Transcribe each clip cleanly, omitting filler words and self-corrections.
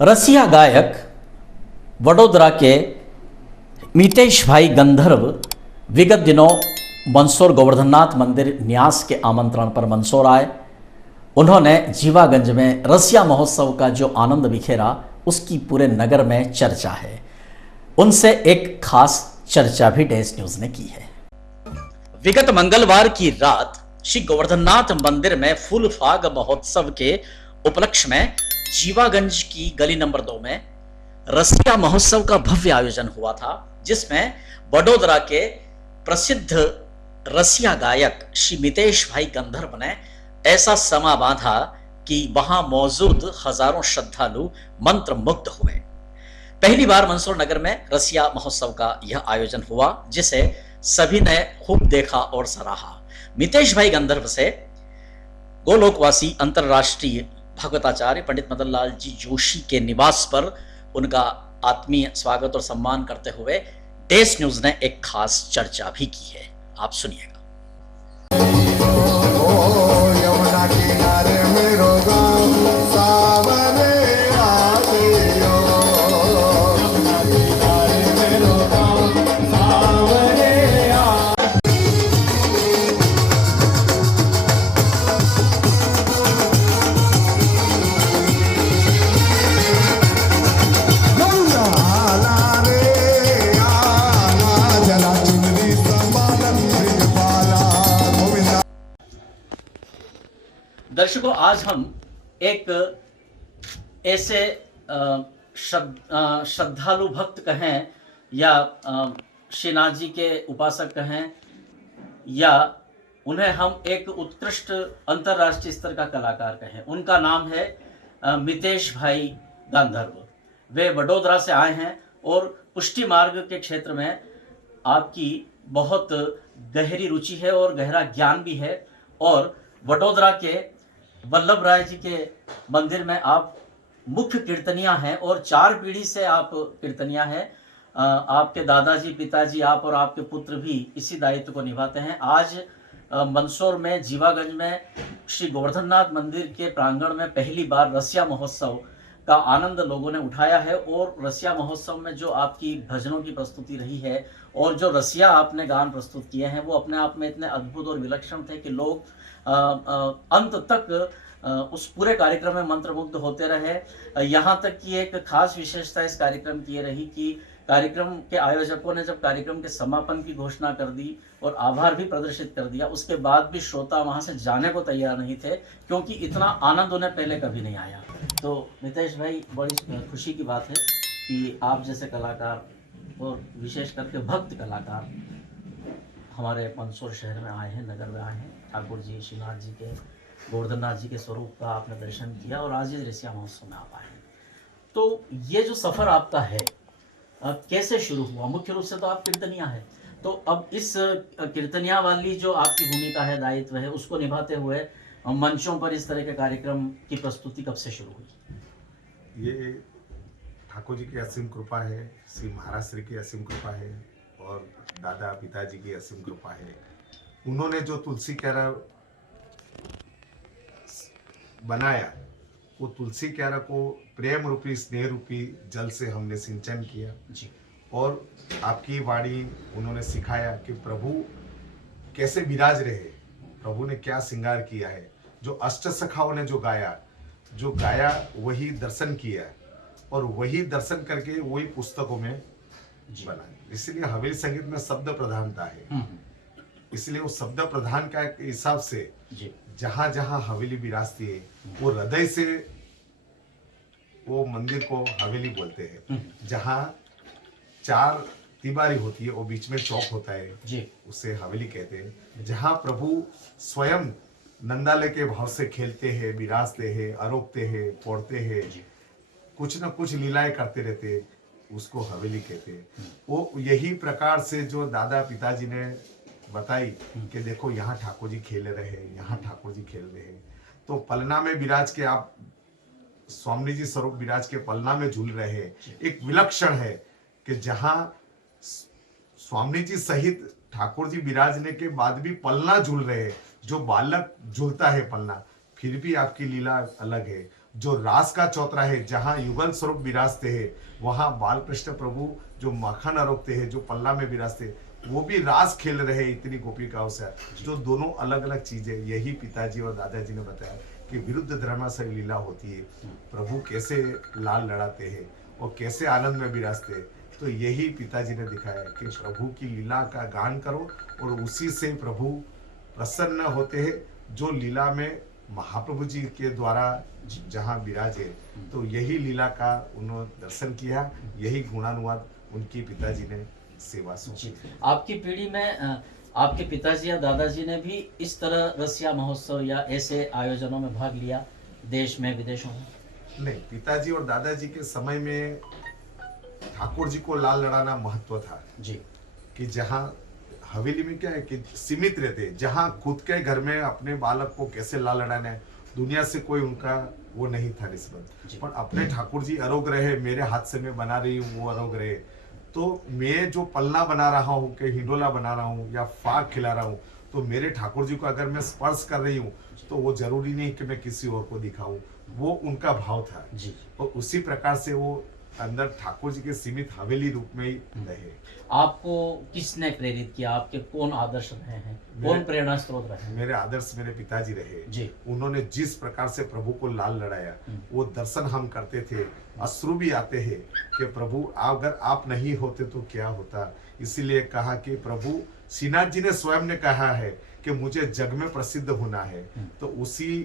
रसिया गायक वडोदरा के मितेश भाई गंधर्व विगत दिनों मंदसौर गोवर्धननाथ मंदिर न्यास के आमंत्रण पर मंदसौर आए। उन्होंने जीवागंज में रसिया महोत्सव का जो आनंद बिखेरा उसकी पूरे नगर में चर्चा है। उनसे एक खास चर्चा भी डेस न्यूज ने की है। विगत मंगलवार की रात श्री गोवर्धननाथ मंदिर में फूल फाग महोत्सव के उपलक्ष्य में जीवागंज की गली नंबर 2 में रसिया महोत्सव का भव्य आयोजन हुआ था, जिसमें वडोदरा के प्रसिद्ध रसिया गायक श्री मितेश भाई गंधर्व ने ऐसा समा बांधा कि वहां मौजूद हजारों श्रद्धालु मंत्र मुग्ध हुए। पहली बार मंदसौर नगर में रसिया महोत्सव का यह आयोजन हुआ, जिसे सभी ने खूब देखा और सराहा। मितेश भाई गंधर्व से गोलोकवासी अंतरराष्ट्रीय भगवताचार्य पंडित मदन लाल जी जोशी के निवास पर उनका आत्मीय स्वागत और सम्मान करते हुए डेस न्यूज ने एक खास चर्चा भी की है। आप सुनिएगा। दर्शकों, आज हम एक ऐसे श्रद्धालु भक्त कहें या श्रीनाथ जी के उपासक कहें, या उन्हें हम एक उत्कृष्ट अंतर्राष्ट्रीय स्तर का कलाकार कहें। उनका नाम है मितेश भाई गंधर्व। वे वडोदरा से आए हैं और पुष्टि मार्ग के क्षेत्र में आपकी बहुत गहरी रुचि है और गहरा ज्ञान भी है। और वडोदरा के वल्लभ राय जी के मंदिर में आप मुख्य कीर्तनिया हैं और 4 पीढ़ी से आप कीर्तनिया हैं। आपके दादाजी, पिताजी, आप और आपके पुत्र भी इसी दायित्व को निभाते हैं। आज मंदसौर में जीवागंज में श्री गोवर्धननाथ मंदिर के प्रांगण में पहली बार रसिया महोत्सव का आनंद लोगों ने उठाया है। और रसिया महोत्सव में जो आपकी भजनों की प्रस्तुति रही है और जो रसिया आपने गान प्रस्तुत किए हैं, वो अपने आप में इतने अद्भुत और विलक्षण थे कि लोग अंत तक उस पूरे कार्यक्रम में मंत्रमुग्ध होते रहे। यहाँ तक कि एक खास विशेषता इस कार्यक्रम की ये रही कि कार्यक्रम के आयोजकों ने जब कार्यक्रम के समापन की घोषणा कर दी और आभार भी प्रदर्शित कर दिया, उसके बाद भी श्रोता वहां से जाने को तैयार नहीं थे, क्योंकि इतना आनंद उन्हें पहले कभी नहीं आया। तो मितेश भाई, बड़ी खुशी की बात है कि आप जैसे कलाकार और विशेष करके भक्त कलाकार हमारे मंदसौर शहर में आए हैं, नगर में आए हैं। ठाकुर जी, श्रीनाथ जी के, गोवर्धननाथ जी के स्वरूप का आपने दर्शन किया और आज ये रसिया महोत्सव में आप आए हैं। तो ये जो सफर आपका है कैसे शुरू हुआ? मुख्य रूप से तो आप कीर्तनिया है, तो अब इस कीर्तनिया वाली जो आपकी भूमिका है, दायित्व है, उसको निभाते हुए मंचों पर इस तरह के कार्यक्रम की प्रस्तुति कब से शुरू हुई? ये ठाकुर जी की असीम कृपा है, श्री महाराज श्री की असीम कृपा है और दादा पिताजी की असीम कृपा है। उन्होंने जो तुलसी क्यारा बनाया, वो तुलसी क्यारा को प्रेम रूपी, स्नेह रूपी जल से हमने सिंचन किया जी। और आपकी वाणी उन्होंने सिखाया कि प्रभु कैसे विराज रहे, प्रभु ने क्या श्रृंगार किया है। जो अष्ट सखाओं ने जो गाया वही दर्शन किया और वही दर्शन करके वही पुस्तकों में बना। इसलिए हवेली संगीत में शब्द प्रधानता है, इसलिए वो शब्द प्रधान का हिसाब से जहां जहां हवेली विराजती है, वो हृदय से वो मंदिर को हवेली बोलते हैं। जहां 4 दीवारी होती है, वो बीच में चौक होता है, उसे हवेली कहते हैं। जहां प्रभु स्वयं नंदालय के भाव से खेलते हैं, विराजते हैं, आरोपते हैं, पौड़ते हैं, कुछ न कुछ लीलाएं करते रहते हैं, उसको हवेली कहते हैं। वो यही प्रकार से जो दादा पिताजी ने बताई कि देखो यहाँ ठाकुर जी खेल रहे हैं, यहाँ ठाकुर जी खेल रहे हैं, तो पलना में विराज के आप स्वामी जी स्वरूप विराज के पलना में झूल रहे हैं। एक विलक्षण है कि जहाँ स्वामी जी सहित ठाकुर जी विराजने के बाद भी पलना झूल रहे हैं। जो बालक झूलता है पलना, फिर भी आपकी लीला अलग है। जो रास का चौतराहे जहाँ युगल स्वरूप विराजते हैं, वहाँ बालकृष्ण प्रभु जो मक्खन आरोपते हैं, जो पल्ला में विराजते, वो भी रास खेल रहे इतनी गोपिकाओं से। जो दोनों अलग अलग चीजें, यही पिताजी और दादाजी ने बताया कि विरुद्ध धर्म से लीला होती है, प्रभु कैसे लाल लड़ाते हैं और कैसे आनंद में विराजते हैं। तो यही पिताजी ने दिखाया कि प्रभु की लीला का गान करो और उसी से प्रभु प्रसन्न होते हैं। जो लीला में महाप्रभु जी के द्वारा जहाँ विराजे, तो यही लीला का उन्होंने दर्शन किया, यही गुणानुवाद उनकी पिताजी ने सेवा जी। आपकी पीढ़ी में आपके पिताजी या दादाजी ने भी इस तरह रसिया महोत्सव या ऐसे आयोजनों में भाग लिया, देश में विदेशों में? नहीं, पिताजी और दादाजी के समय में ठाकुर जी को लाल लड़ाना महत्व था जी। कि जहाँ हवेली में क्या है कि सीमित रहते, जहाँ खुद के घर में अपने बालक को कैसे लाल लड़ाना है, दुनिया से कोई उनका वो नहीं था निस्बत। पर अपने ठाकुर जी आरोग रहे, मेरे हाथ से मैं बना रही हूँ, वो आरोग रहे, तो मैं जो पलना बना रहा हूँ, कि हिंडोला बना रहा हूँ या फाग खिला रहा हूँ, तो मेरे ठाकुर जी को अगर मैं स्पर्श कर रही हूँ तो वो जरूरी नहीं कि मैं किसी और को दिखाऊं, वो उनका भाव था जी। और उसी प्रकार से वो अंदर ठाकुर जी के सीमित हवेली रूप में ही रहे। आपको किसने प्रेरित किया? आपके कौन आदर्श रहे हैं, कौन प्रेरणा स्रोत रहे हैं? मेरे आदर्श मेरे पिताजी रहे जी। उन्होंने जिस प्रकार से प्रभु को लाल लड़ाया, वो दर्शन हम करते थे, अश्रु भी आते हैं कि प्रभु अगर आप नहीं होते तो क्या होता। इसीलिए कहा कि प्रभु श्रीनाथ जी ने स्वयं ने कहा है कि मुझे जग में प्रसिद्ध होना है। तो उसी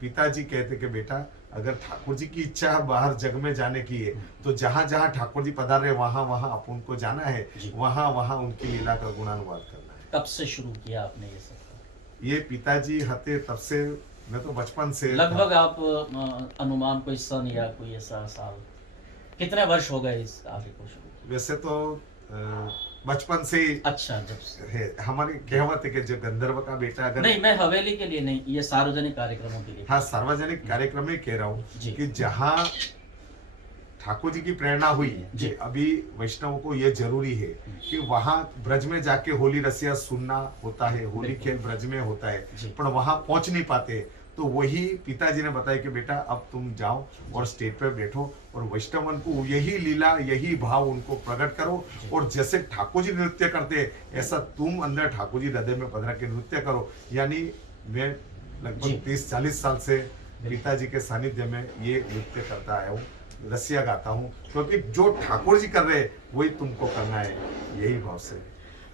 पिताजी कहते कि बेटा अगर ठाकुर जी की इच्छा है बाहर जग में जाने की है, तो जहाँ जहाँ ठाकुर जी पधार रहे वहाँ वहाँ अपन को जाना है, वहाँ वहाँ उनकी लीला का गुणानुवाद करना है। कब से शुरू किया आपने ये सब? ये पिताजी हते तब से, मैं तो बचपन से। लगभग आप अनुमान कोई सन या कोई ऐसा साल, कितने वर्ष हो गए इस कार्य को शुरू किया? वैसे तो बचपन से। अच्छा, जब से है हमारी कहावत है कि जो गंधर्व का बेटा अगर। नहीं, मैं हवेली के लिए नहीं, ये सार्वजनिक कार्यक्रमों के लिए। हाँ, सार्वजनिक कार्यक्रम में कह रहा हूँ कि जहाँ ठाकुर जी की प्रेरणा हुई कि अभी वैष्णवों को ये जरूरी है कि वहाँ ब्रज में जाके होली रसिया सुनना होता है, होली खेल ब्रज में होता है, पर वहाँ पहुंच नहीं पाते। तो वही पिताजी ने बताया कि बेटा अब तुम जाओ और स्टेज पे बैठो और वैष्णवन को यही लीला, यही भाव उनको प्रकट करो, और जैसे ठाकुर जी नृत्य करते ऐसा तुम अंदर ठाकुर जी हृदय में पधरा के नृत्य करो। यानी मैं लगभग 30-40 साल से पिताजी के सानिध्य में ये नृत्य करता आया हूँ, रसिया गाता हूँ, क्योंकि जो ठाकुर जी कर रहे वही तुमको करना है, यही भाव से।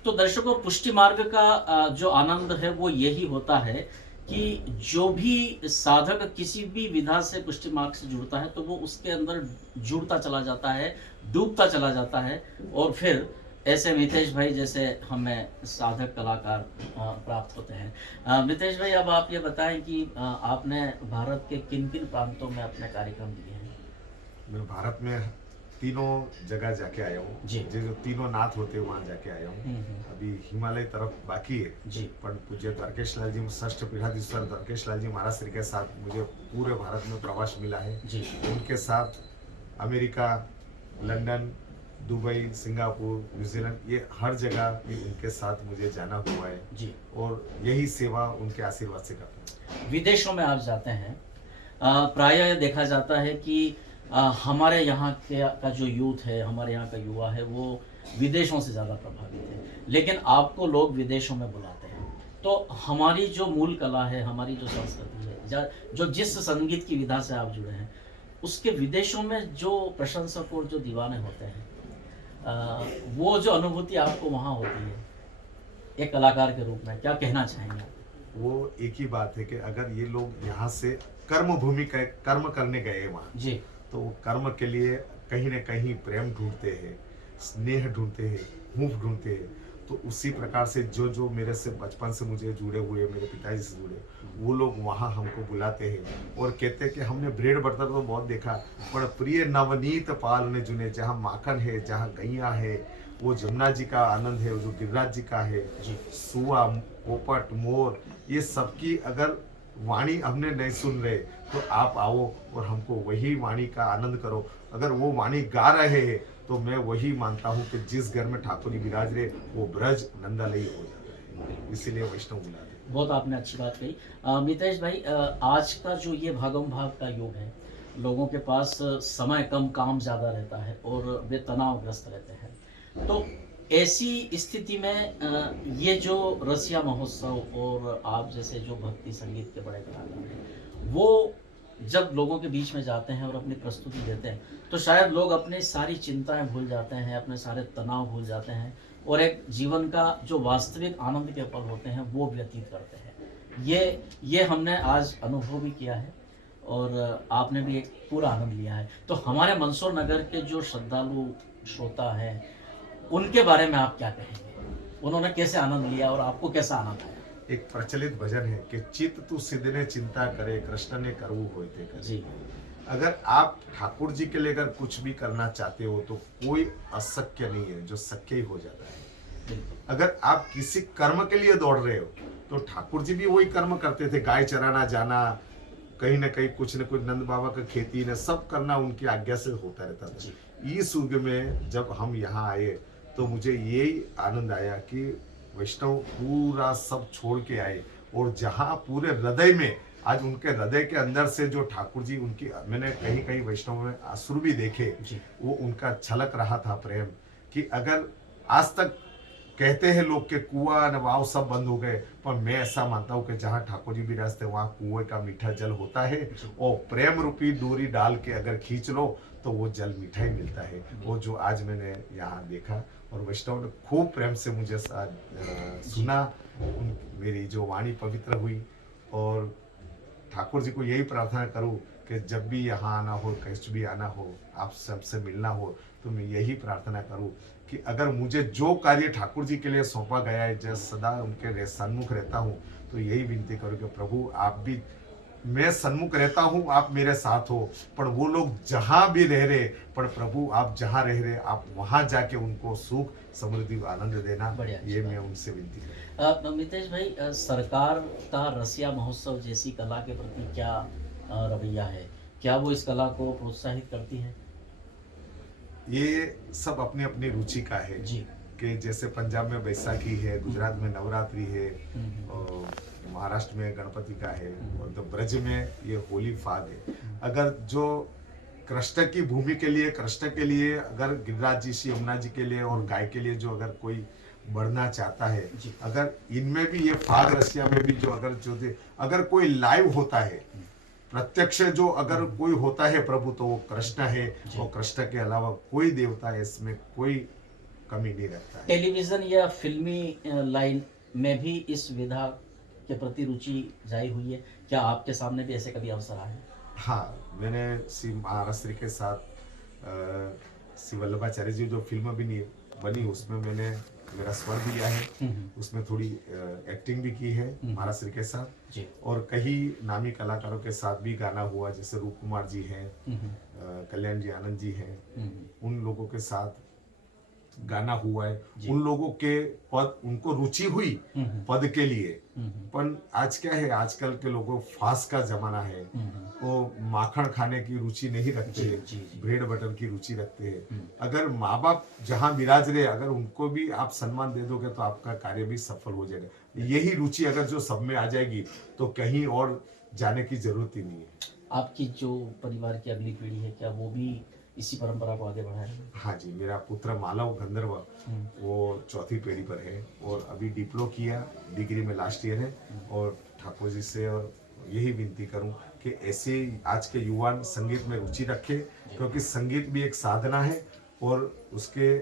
तो दर्शकों, पुष्टि मार्ग का जो आनंद है वो यही होता है कि जो भी साधक किसी भी विधा से पुष्टि मार्ग से जुड़ता है तो वो उसके अंदर जुड़ता चला जाता है, डूबता चला जाता है, और फिर ऐसे मितेश भाई जैसे हमें साधक कलाकार प्राप्त होते हैं। मितेश भाई, अब आप ये बताएं कि आपने भारत के किन किन प्रांतों में अपने कार्यक्रम दिए हैं? मैं भारत में तीनों जगह जाके आया हूँ, जो तीनों नाथ होते हैं वहाँ जाके आया हूँ। अभी हिमालय तरफ बाकी है जी। पर पूज्य द्वारकेश लाल जी, षष्ठ पीठाधीश्वर द्वारकेश लाल जी महाराज श्री के साथ मुझे पूरे भारत में प्रवास मिला है जी। उनके साथ America, London, Dubai, Singapore, New Zealand, ये हर जगह उनके साथ मुझे जाना हुआ है जी। और यही सेवा उनके आशीर्वाद से करता हूँ। विदेशों में आप जाते हैं, प्रायः देखा जाता है कि हमारे यहाँ का जो यूथ है, हमारे यहाँ का युवा है, वो विदेशों से ज़्यादा प्रभावित है, लेकिन आपको लोग विदेशों में बुलाते हैं। तो हमारी जो मूल कला है, हमारी जो संस्कृति है, जो जिस संगीत की विधा से आप जुड़े हैं, उसके विदेशों में जो प्रशंसक और जो दीवाने होते हैं, वो जो अनुभूति आपको वहाँ होती है एक कलाकार के रूप में, क्या कहना चाहेंगे? वो एक ही बात है कि अगर ये लोग यहाँ से कर्म भूमि कर्म करने गए वहाँ जी, तो कर्म के लिए कहीं न कहीं प्रेम ढूंढते हैं, स्नेह ढूंढते हैं, हूफ ढूंढते हैं। तो उसी प्रकार से जो मेरे से बचपन से मुझे जुड़े हुए, मेरे पिताजी से जुड़े, वो लोग वहाँ हमको बुलाते हैं और कहते हैं कि हमने ब्रेड बर्तन तो बहुत देखा, पर प्रिय नवनीत पाल ने जुने, जहाँ माखन है, जहाँ गैया है, वो जमुना जी का आनंद है, जो गिरिराज जी का है जी, सुआ, पोपट, मोर, ये सबकी अगर वाणी हमने नहीं सुन रहे तो आप आओ और हमको वही वाणी का आनंद करो। अगर वो वाणी गा रहे हैं तो मैं वही मानता हूँ कि जिस घर में ठाकुर जी विराज रहे वो ब्रज नंदालयी हो जाता है, इसीलिए वैष्णव बुलाते हैं। बहुत आपने अच्छी बात कही। मितेश भाई, आज का जो ये भागम भाग का युग है, लोगों के पास समय कम, काम ज़्यादा रहता है और वे तनावग्रस्त रहते हैं। तो ऐसी स्थिति में ये जो रसिया महोत्सव और आप जैसे जो भक्ति संगीत के बड़े कलाकार हैं, वो जब लोगों के बीच में जाते हैं और अपनी प्रस्तुति देते हैं, तो शायद लोग अपनी सारी चिंताएँ भूल जाते हैं, अपने सारे तनाव भूल जाते हैं और एक जीवन का जो वास्तविक आनंद के पल होते हैं, वो व्यतीत करते हैं। ये हमने आज अनुभव भी किया है और आपने भी एक पूरा आनंद लिया है। तो हमारे मंदसौर नगर के जो श्रद्धालु श्रोता हैं, उनके बारे में आप क्या कहेंगे? उन्होंने कैसे आनंद लिया और आपको कैसा आनंद आया? एक प्रचलित भजन है कि चित तू सिद्धने चिंता करे, कृष्ण ने करऊ होते करे। जी, अगर आप ठाकुर जी के लिए अगर कुछ भी करना चाहते हो तो कोई अशक्य नहीं है, जो शक्य ही हो जाता है। बिल्कुल। अगर आप किसी कर्म के लिए दौड़ रहे हो तो ठाकुर जी भी वही कर्म करते थे, गाय चराना जाना, कहीं ना कहीं कुछ न कुछ नंद बाबा का खेती ने सब करना उनकी आज्ञा से होता रहता था। इस युग में जब हम यहाँ आए तो मुझे यही आनंद आया कि वैष्णव पूरा सब छोड़ के आए और जहाँ पूरे हृदय में आज उनके हृदय के अंदर से जो ठाकुर जी उनकी, मैंने कहीं कहीं वैष्णव में आंसू भी देखे, वो उनका छलक रहा था प्रेम कि अगर आज तक कहते हैं लोग के कुआं नवाव सब बंद हो गए, पर मैं ऐसा मानता हूँ कि जहाँ ठाकुर जी विराजते वहाँ कुएं का मीठा जल होता है और प्रेम रूपी डोरी डाल के अगर खींच लो तो वो जल मीठा ही मिलता है। वो जो आज मैंने यहाँ देखा और वैष्णव ने खूब प्रेम से मुझे सुना, मेरी जो वाणी पवित्र हुई और ठाकुर जी को यही प्रार्थना करूं कि जब भी यहाँ आना हो, कहीं भी आना हो, आप सबसे मिलना हो, तो मैं यही प्रार्थना करूं कि अगर मुझे जो कार्य ठाकुर जी के लिए सौंपा गया है, जब सदा उनके सन्मुख रहता हूं, तो यही विनती करूं कि प्रभु आप भी, मैं सन्मुख रहता हूं, आप मेरे साथ हो, पर वो लोग जहां भी रह रहे, पर प्रभु आप जहां रह रहे, आप वहां जाके उनको सुख समृद्धि आनंद देना, ये मैं उनसे विनती करूं। मितेश भाई, सरकार का रसिया महोत्सव जैसी कला के प्रति क्या रवैया है? क्या वो इस कला को प्रोत्साहित करती है? ये सब अपनी अपनी रुचि का है जी। कि जैसे पंजाब में बैसाखी है, गुजरात में नवरात्रि है और महाराष्ट्र में गणपति का है और तो ब्रज में ये होली फाग है। अगर जो कृष्ण की भूमि के लिए, कृष्ण के लिए, अगर गिरिराज जी श्री यमुना जी के लिए और गाय के लिए जो अगर कोई बढ़ना चाहता है, अगर इनमें भी ये फाग रसिया में भी जो अगर कोई लाइव होता है, प्रत्यक्ष जो अगर कोई होता है प्रभु, तो वो कृष्ण है और कृष्ण के अलावा कोई देवता है, इसमें कोई कमी नहीं रखता है। टेलीविजन या फिल्मी लाइन में भी इस विधा के प्रति रुचि जाई हुई है क्या? आपके सामने भी ऐसे कभी अवसर आए? हाँ, मैंने श्री महाराष्ट्र के साथ श्री वल्लभाचार्य जी जो फिल्म भी नहीं बनी, उसमें मैंने मेरा स्वर दिया है, उसमें थोड़ी एक्टिंग भी की है महाराष्ट्र के साथ जी। और कई नामी कलाकारों के साथ भी गाना हुआ, जैसे रूप कुमार जी हैं, कल्याण जी आनंद जी हैं, उन लोगों के साथ गाना हुआ है। उन लोगों के पद, उनको रुचि हुई पद के लिए, पर आज क्या है, आजकल के लोगों फास्ट का जमाना है, वो माखन खाने की रुचि नहीं रखते, ब्रेड बटर की रुचि रखते हैं। अगर माँ बाप जहाँ विराज रहे, अगर उनको भी आप सम्मान दे दोगे तो आपका कार्य भी सफल हो जाएगा। यही रुचि अगर जो सब में आ जाएगी तो कहीं और जाने की जरूरत ही नहीं है। आपकी जो परिवार की अगली पीढ़ी है, क्या वो भी इसी परंपरा को आगे बढ़ाए? हाँ जी, मेरा पुत्र मालव गंधर्व वो चौथी पीढ़ी पर है और अभी डिप्लो किया, डिग्री में लास्ट ईयर है और ठाकुर जी से और यही विनती करूं कि ऐसे आज के युवा संगीत में रुचि रखें, क्योंकि संगीत भी एक साधना है और उसके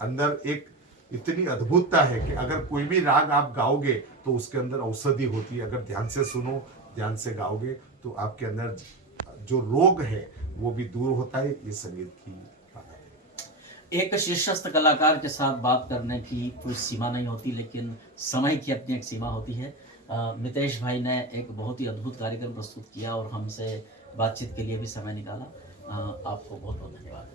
अंदर एक इतनी अद्भुतता है कि अगर कोई भी राग आप गाओगे तो उसके अंदर औषधि होती है। अगर ध्यान से सुनो, ध्यान से गाओगे तो आपके अंदर जो रोग है वो भी दूर होता है। ये संगीत की बात है। एक शीर्षस्थ कलाकार के साथ बात करने की कोई सीमा नहीं होती, लेकिन समय की अपनी एक सीमा होती है। मितेश भाई ने एक बहुत ही अद्भुत कार्यक्रम प्रस्तुत किया और हमसे बातचीत के लिए भी समय निकाला। आपको बहुत बहुत धन्यवाद।